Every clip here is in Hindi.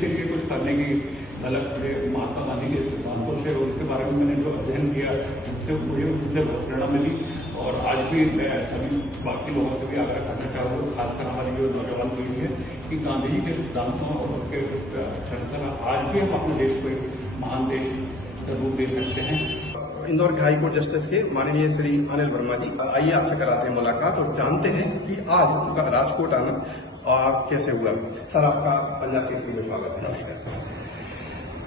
के लिए कुछ करने की गलत महात्मा गांधी के सिद्धांतों से और उसके बारे में मैंने जो अध्ययन किया उससे मुझे उनसे बहुत प्रेरणा मिली। और आज भी मैं सभी बाकी लोगों से भी आग्रह करना चाहूँगा, खासकर हमारी जो नौजवान पीढ़ी है, कि गांधी जी के सिद्धांतों और उनके चलकर आज भी हम अपने देश को एक महान देश का रूप दे सकते हैं। इंदौर के हाईकोर्ट जस्टिस के माननीय श्री अनिल वर्मा जी, आइए आपसे कराते हैं मुलाकात और जानते हैं कि आज उनका राजकोट आना कैसे हुआ। सर, आपका पंजाब केसरी में स्वागत है।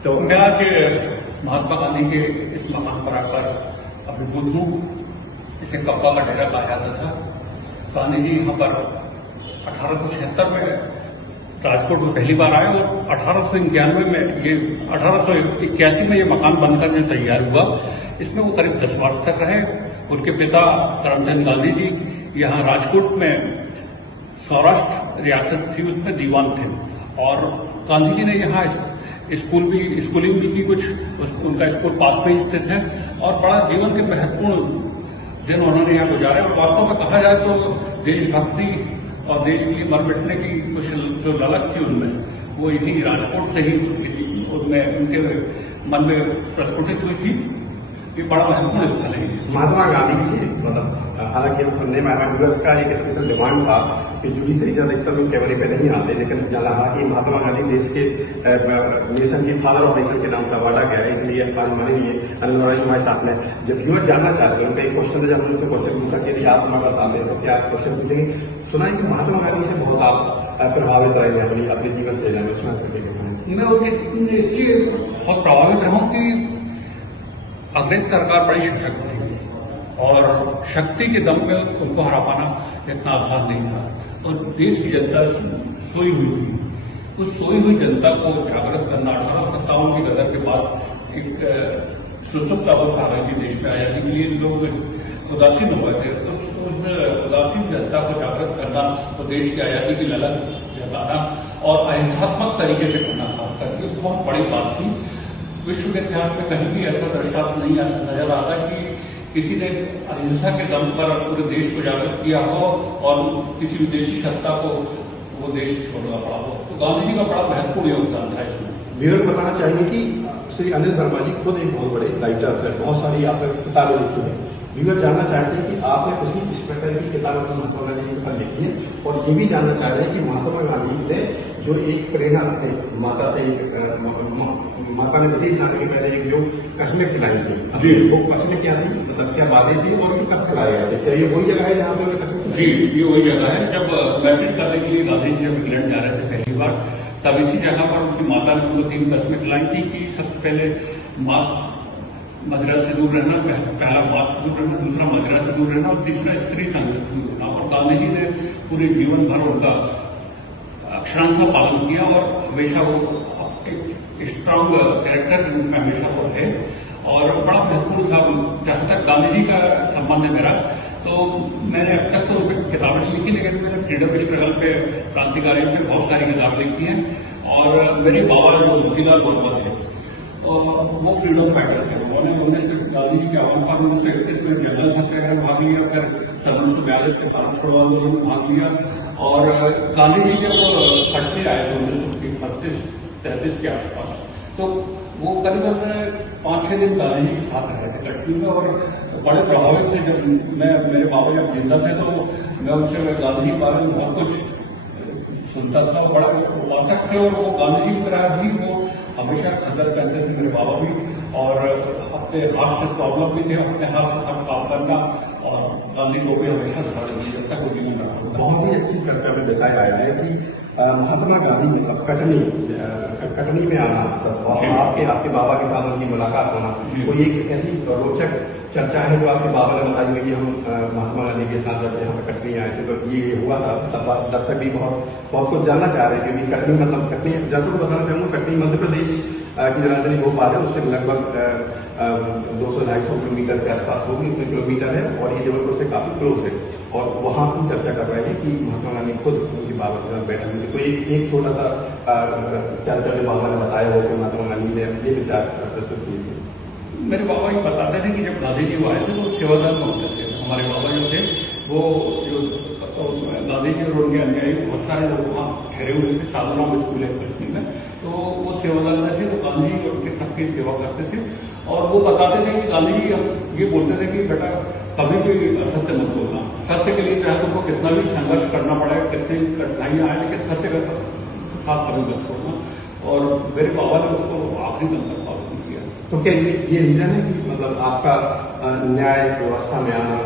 तो मैं आज महात्मा गांधी के इस मकाम पर आकर अभिभूत हूँ। इसे कब्बा का डेरा कहा जाता था। गांधी जी यहाँ पर 1876 में राजकोट में पहली बार आए और 1891 में ये 1881 में ये मकान बनकर जो तैयार हुआ, इसमें वो करीब 10 वर्ष तक रहे। उनके पिता करमचंद गांधी जी यहाँ राजकोट में सौराष्ट्र रियासत थी, उसमें दीवान थे और गांधी जी ने यहाँ स्कूलिंग भी की, कुछ उनका स्कूल पास में ही स्थित है और बड़ा जीवन के महत्वपूर्ण दिन उन्होंने यहाँ गुजारे। और वास्तव में कहा जाए तो देशभक्ति और देश के लिए मर मिटने की कुछ जो ललक थी उनमें, वो यही राजकोट से ही उनमें उनके मन में प्रस्फुटित हुई थी। ये बड़ा महत्वपूर्ण स्थल है। महात्मा गांधी से मतलब हालांकि हम सुनने में आया यूएस का एक स्पेशल डिमांड था कि जुडिशरी अधिकतर लोग कैमरे पे नहीं आते, लेकिन जाना कि महात्मा गांधी देश के नेशन के फादर ऑफ नेशन के नाम से अवार्डा गया है। इसलिए हमारे लिए अनिल वर्मा जी हमारे साथ में जब व्यूअर जानना चाहते हैं, उनका एक क्वेश्चन जब उनसे क्वेश्चन पूछा कि यदि आप हमारे सामने तो क्या क्वेश्चन पूछेंगे। सुना है कि महात्मा गांधी से बहुत आप प्रभावित रहे हैं अपने जीवन शैली में। सुना मैं इसलिए बहुत प्रभावित रहा हूँ कि अंग्रेज सरकार बड़ी शिक्षक थी और शक्ति के दम पे उनको हरा पाना इतना आसान नहीं था और देश की जनता सोई हुई थी। उस सोई हुई जनता को जागृत करना 1857 की गदर के बाद एक सुसुप्त अवस्था आ गई थी देश में आजादी के लिए, लोग उदासीन हो गए थे। उस उदासीन जनता को जागृत करना और देश की आजादी की ललक जगाना और अहिंसात्मक तरीके से करना, खासकर ये बहुत बड़ी बात थी। विश्व के इतिहास में कहीं भी ऐसा दृष्टांत नहीं नजर आता कि किसी ने अहिंसा के दम पर पूरे देश को जागृत किया हो और किसी विदेशी सत्ता को वो देश छोड़ना पड़ा हो। तो गांधी जी का बड़ा महत्वपूर्ण योगदान था इसमें। व्यूअर बताना चाहिए कि श्री अनिल वर्मा जी खुद एक बहुत बड़े राइटर है, बहुत सारी आपने किताबें लिखी हैं। व्यूअर जानना चाहते हैं कि आपने उसी इस प्रकार की किताबें महात्मा गांधी जी पर लिखी है और ये भी जानना चाह रहे हैं कि महात्मा गांधी ने जो एक प्रेरणा अपने माता से माता ने विदेश जाने के पहले एक जो कसमें खिलाई थी जी, वो कसमें क्या थी, मतलब क्या बातें थी और कब खिलाए गए थे? क्या ये वही जगह है जहाँ पे उन्हें कसमें? जी, ये वही जगह है। जब मैट्रिक करने के लिए गांधी जी जब इंग्लैंड जा रहे थे पहली बार, तब इसी जगह पर उनकी माता ने उनको 3 कसमें खिलाई थी कि सबसे पहले मांस मदिरा से दूर रहना, पहला मांस से दूर रहना, दूसरा मदिरा से दूर रहना और तीसरा स्त्री संग से दूर रहना। और गांधी जी ने पूरे जीवन भर उनका अक्षरांशा पालन किया और हमेशा वो एक स्ट्रांग कैरेक्टर के रूप में हमेशा वो है और बड़ा महत्वपूर्ण था। जहां तक गांधी जी का संबंध है मेरा, तो मैंने अब तक तो उनकी किताबें नहीं लिखी, लेकिन मैंने फ्रीडम स्ट्रगल पे, क्रांतिकारी पे बहुत सारी किताबें लिखी हैं। और मेरे बाबा जो मोतीलाल वर्मा थे वो फ्रीडम फाइटर थे। उन्होंने 19 के आह्वान पर 1931 में जनरल सत्याग्रह में भाग लिया, फिर 1942 के भारत छोड़ो आंदोलन में भाग लिया। और गांधी जी जब कटनी आए थे 1932-33 के आसपास, तो वो करीबन 5-6 दिन गांधी जी के साथ रहे थे कटनी में और बड़े प्रभावित थे। जब मेरे बाबा जब जिंदा थे तो मैं उनसे गांधी जी के बारे में बहुत कुछ सुनता था, बड़ा उपासक थे और वो गांधी जी की तरह ही वो हमेशा खतर करते थे मेरे बाबा भी, और अपने हाथ से स्वावलंबी थे, अपने हाथ से सब काम करना और गांधी को भी हमेशा ध्यान रखिए जब तक वो जीवन रखा। बहुत ही अच्छी चर्चा में दर्शाया आया है कि महात्मा गांधी मतलब कटनी में आना और आपके बाबा के साथ उनकी मुलाकात होना, वो एक ऐसी रोचक चर्चा है जो आपके बाबा ने बताई हुई कि हम महात्मा गांधी के साथ जब यहाँ पे कटनी आए थे तो ये हुआ था। तब दर्शक भी बहुत कुछ जानना चाह रहे हैं क्योंकि कटनी मतलब कटनी दर्शकों को बताना चाहूँगा, कटनी मध्य प्रदेश की राजधानी भोपाल है, उससे लगभग 200-250 किलोमीटर के आसपास होगी, इतने किलोमीटर है और ये जबलपुर से काफी क्लोज है। और वहाँ की चर्चा कर रहे हैं कि महात्मा गांधी खुद उनकी बाबा के साथ बैठे हुए। तो एक छोटा सा चर्चा में बाबा ने बताया हो कि महात्मा गांधी ने ये विचार प्रस्तुत किए थे। मेरे बाबा ये बताते थे कि जब गांधी जी आए थे तो सेवादल में होते थे। हमारे बाबा जो थे वो जो गांधी जी और उनके अनुयायी बहुत सारे लोग वहाँ ठहरे हुए थे, साधना स्कूल है कटनी में, तो सेवादल में थे, वो गांधी जी और उनके सबकी सेवा करते थे। और वो बताते थे कि गांधी जी हम ये बोलते थे कि बेटा कभी भी असत्य मत बोलना, सत्य के लिए चाहे तुमको कितना भी संघर्ष करना पड़े, कितनी कठिनाइयां आए, लेकिन सत्य का साथ कभी मत छोड़ना। और मेरे बाबा ने उसको आखिरी दम तक पालन किया। तो क्या ये रीजन है कि मतलब आपका न्याय व्यवस्था में आना,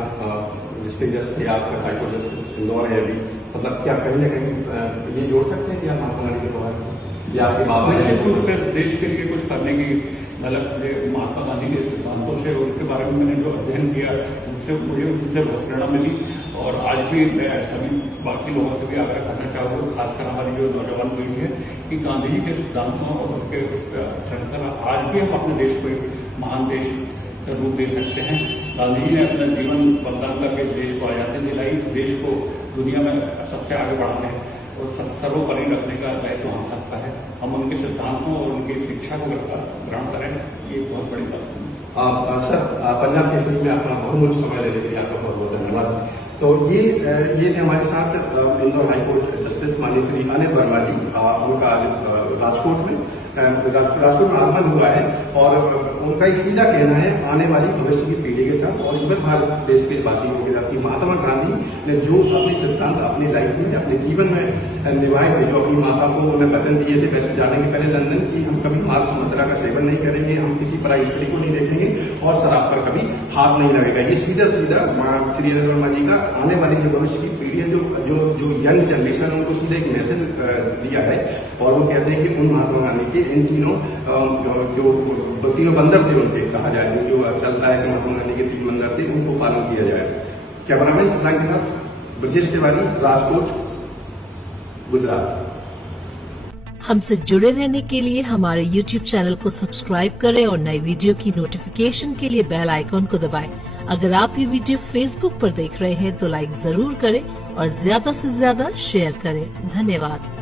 डिस्ट्रिक्ट जज थे, आपका हाईकोर्ट जस्टिस इंदौर है अभी, मतलब क्या कहीं ना कहीं ये जोड़ सकते हैं कि आप महात्मा गांधी के प्रभाव या आपके बाबा निश्चित रूप से देश के लिए कुछ करने की मतलब महात्मा गांधी के सिद्धांतों से, उनके बारे में मैंने जो अध्ययन किया उससे मुझे उनसे बहुत प्रेरणा मिली। और आज भी मैं सभी बाकी लोगों से भी आग्रह करना चाहूँगा, खासकर हमारी जो नौजवान पीढ़ी है, कि गांधी जी के सिद्धांतों और उनके चलकर आज भी हम अपने देश को एक महान देश का रूप दे सकते हैं। गांधी जी ने अपना जीवन बलिदान करके देश को आज़ादी दिलाई, देश को दुनिया में सबसे आगे बढ़ाने और सर्वोपरि रखने का दायित्व हम सबका है। हम उनके सिद्धांतों और उनकी शिक्षा को ग्रहण करें, ये बहुत बड़ी बात है। सर, पंजाब केसरी में अपना बहुमूल्य समय देने के लिए आपका बहुत बहुत धन्यवाद। तो ये थे हमारे साथ इंदौर हाईकोर्ट जस्टिस माननीय श्री अनिल वर्मा जी। उनका आज राजकोट में आगमन हुआ है और उनका सीधा कहना है आने वाली भविष्य की पीढ़ी के साथ और इधर भारत देश के वासियों के साथ कि महात्मा गांधी ने जो अपने सिद्धांत अपनी लाइफ में अपने जीवन में निभाए थे, जो अपनी माता को उन्हें वचन दिए थे वैसे जाने के पहले लंदन की, हम कभी मांस मदिरा का सेवन नहीं करेंगे, हम किसी पराई स्त्री को नहीं देखेंगे और शराब पर कभी हाथ नहीं लगेगा। ये सीधा सीधा श्री अनिल वर्मा जी का आने वाली जो भविष्य की पीढ़ी है, जो यंग जनरेशन है, उनको सीधे एक मैसेज दिया है। और वो कहते हैं कि उन महात्मा गांधी के इन तीनों जो तीनों बंदर थे उनके कहा जाए, जो चलता है कि महात्मा गांधी के तीन बंदर थे, उनको पालन किया जाए। कैमरामैन शशांक के साथ ब्रजेश तिवारी, राजकोट, गुजरात। हमसे जुड़े रहने के लिए हमारे YouTube चैनल को सब्सक्राइब करें और नई वीडियो की नोटिफिकेशन के लिए बेल आइकॉन को दबाएं। अगर आप ये वीडियो Facebook पर देख रहे हैं तो लाइक जरूर करें और ज्यादा से ज्यादा शेयर करें। धन्यवाद।